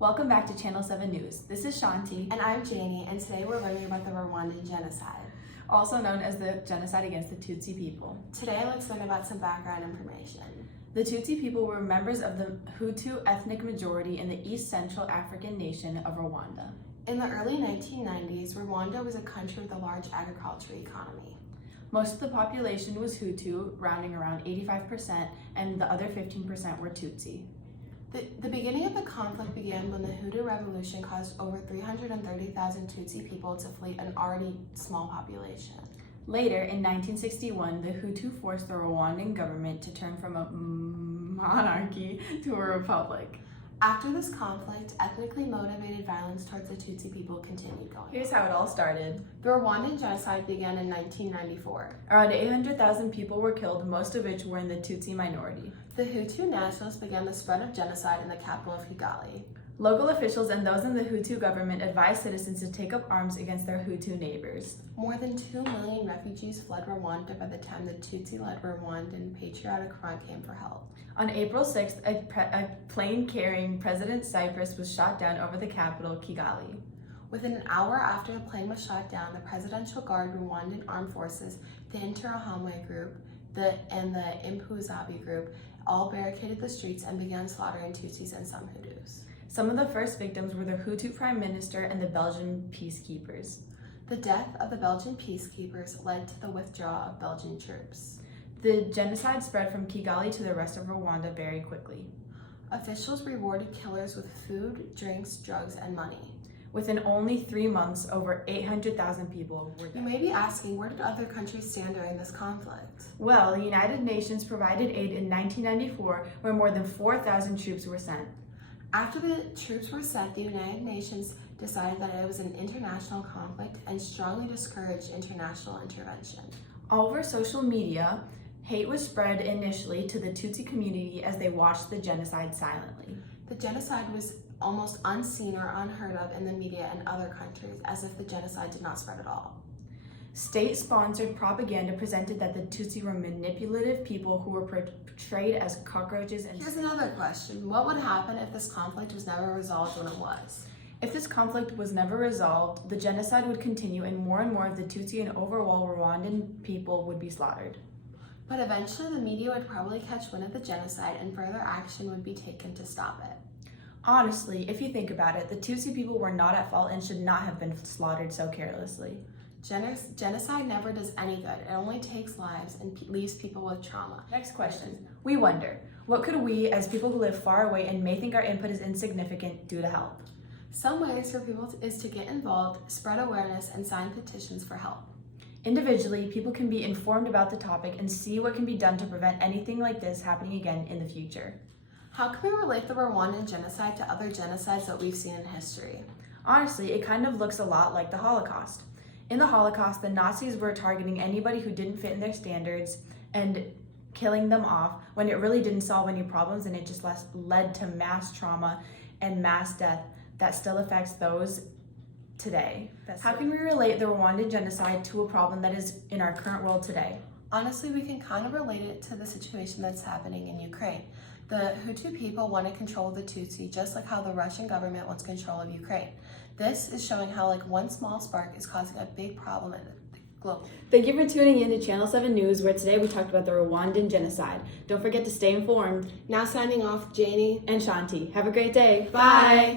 Welcome back to Channel 7 News. This is Shanti. And I'm Jaine, and today we're learning about the Rwandan genocide. Also known as the genocide against the Tutsi people. Today, let's learn about some background information. The Tutsi people were members of the Hutu ethnic majority in the East Central African nation of Rwanda. In the early 1990s, Rwanda was a country with a large agricultural economy. Most of the population was Hutu, rounding around 85%, and the other 15% were Tutsi. The beginning of the conflict began when the Hutu Revolution caused over 330,000 Tutsi people to flee an already small population. Later, in 1961, the Hutu forced the Rwandan government to turn from a monarchy to a republic. After this conflict, ethnically motivated violence towards the Tutsi people continued going. Here's how it all started. The Rwandan genocide began in 1994. Around 800,000 people were killed, most of which were in the Tutsi minority. The Hutu nationalists began the spread of genocide in the capital of Kigali. Local officials and those in the Hutu government advised citizens to take up arms against their Hutu neighbors. More than 2 million refugees fled Rwanda by the time the Tutsi-led Rwandan Patriotic Front came for help. On April 6th, a plane carrying President Cyprus was shot down over the capital, Kigali. Within an hour after the plane was shot down, the Presidential Guard, Rwandan Armed Forces, the Interahamwe Group, and the Impuzabi Group all barricaded the streets and began slaughtering Tutsis and some Hutus. Some of the first victims were the Hutu Prime Minister and the Belgian peacekeepers. The death of the Belgian peacekeepers led to the withdrawal of Belgian troops. The genocide spread from Kigali to the rest of Rwanda very quickly. Officials rewarded killers with food, drinks, drugs, and money. Within only 3 months, over 800,000 people were dead. You may be asking, where did other countries stand during this conflict? Well, the United Nations provided aid in 1994, where more than 4,000 troops were sent. After the troops were sent, the United Nations decided that it was an international conflict and strongly discouraged international intervention. All over social media, hate was spread initially to the Tutsi community as they watched the genocide silently. The genocide was almost unseen or unheard of in the media and other countries, as if the genocide did not spread at all. State-sponsored propaganda presented that the Tutsi were manipulative people who were portrayed as cockroaches. And here's another question. What would happen if this conflict was never resolved when it was? If this conflict was never resolved, the genocide would continue and more of the Tutsi and overall Rwandan people would be slaughtered. But eventually the media would probably catch wind of the genocide and further action would be taken to stop it. Honestly, if you think about it, the Tutsi people were not at fault and should not have been slaughtered so carelessly. Genocide never does any good. It only takes lives and leaves people with trauma. Next question. We wonder, what could we, as people who live far away and may think our input is insignificant, do to help? Some ways for people is to get involved, spread awareness, and sign petitions for help. Individually, people can be informed about the topic and see what can be done to prevent anything like this happening again in the future. How can we relate the Rwandan genocide to other genocides that we've seen in history? Honestly, it kind of looks a lot like the Holocaust. In the Holocaust, the Nazis were targeting anybody who didn't fit in their standards and killing them off when it really didn't solve any problems, and it just led to mass trauma and mass death that still affects those today. How can we relate the Rwandan genocide to a problem that is in our current world today? Honestly, we can kind of relate it to the situation that's happening in Ukraine. The Hutu people want to control the Tutsi, just like how the Russian government wants control of Ukraine. This is showing how one small spark is causing a big problem in the globe. Thank you for tuning in to Channel 7 News, where today we talked about the Rwandan genocide. Don't forget to stay informed. Now signing off, Jaine and Shanti. Have a great day. Bye.